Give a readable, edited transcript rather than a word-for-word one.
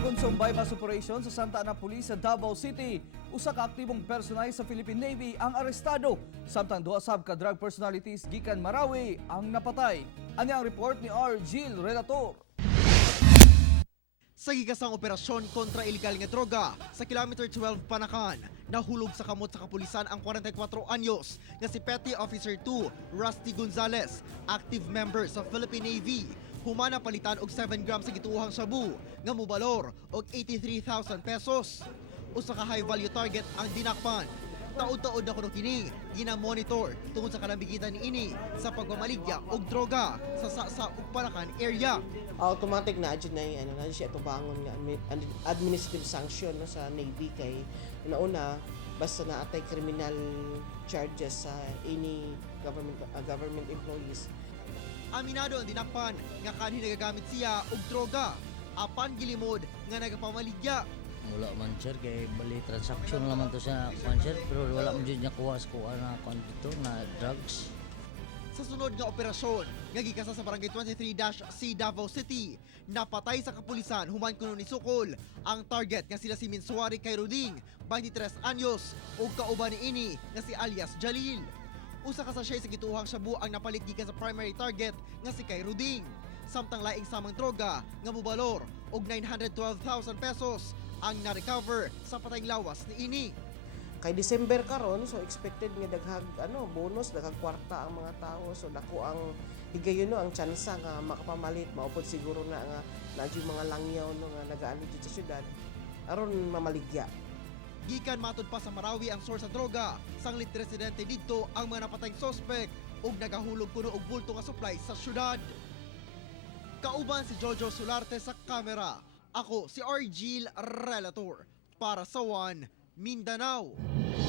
Nagunsong buybust operation sa Samtang pulis sa Davao City. Usa ka aktibong personay sa Philippine Navy ang arestado. Samtang duha sab ka drug personalities gikan Marawi ang napatay. Ani ang report ni R. Gil Relator. Sa gigasang operasyon kontra illegal nga droga sa kilometer 12 Panakan, nahulog sa kamot sa kapulisan ang 44 anyos nga si Petty Officer 2 Rusty Gonzales, active member sa Philippine Navy. Humana palitan og 7 grams sa gituhang shabu nga mobalor og 83,000 pesos. Usa ka high value target ang dinakpan. Taod-taod na kuno kini gina-monitor tungod sa kalambigitan niini sa pagmamaligya og droga sa Sasa ug Panakan area. Automatic na adjud na na siya tubangon nga administrative sanction no, sa Navy kay una basta naatay criminal charges sa any government employees. Aminado ang dinakpan nga kanhi nagagamit siya og droga apan gilimod nga nagapamaligya. Wala man sir, kay bali transaction naman to sa sir, pero wala man dyan niya kuha na dito na drugs. Sa sunod nga operasyon, nga gikasa sa barangay 23-C Davao City, napatay sa kapulisan human kuno misukol ang target nga sila si Minsuari kay Ruding, 23 anyos, ug kauban niini nga si alias Jalil. Usa ka sa siya sa gituhang shabu ang napalit gikan sa primary target nga si kay Ruding. Samtang laing samang droga nga mobalor og 912,000 pesos ang na-recover sa patayng lawas ni ini. Kay December karon so expected nga daghag bonus daghag kwarta ang mga tao so dako ang higayon no ang tsansa nga makapamalit maupod siguro na nga nadyo mga langyaw no nga nagaani dito sa syudad aron mamaligya. Gikan matud pa sa Marawi ang source sa droga, sanglit residente didto ang mga napatayng suspek ug nagahulog kuno og bulto nga supply sa syudad. Kauban si Jojo Solarte sa kamera. Ako si R. Gil Relator para sa One Mindanao.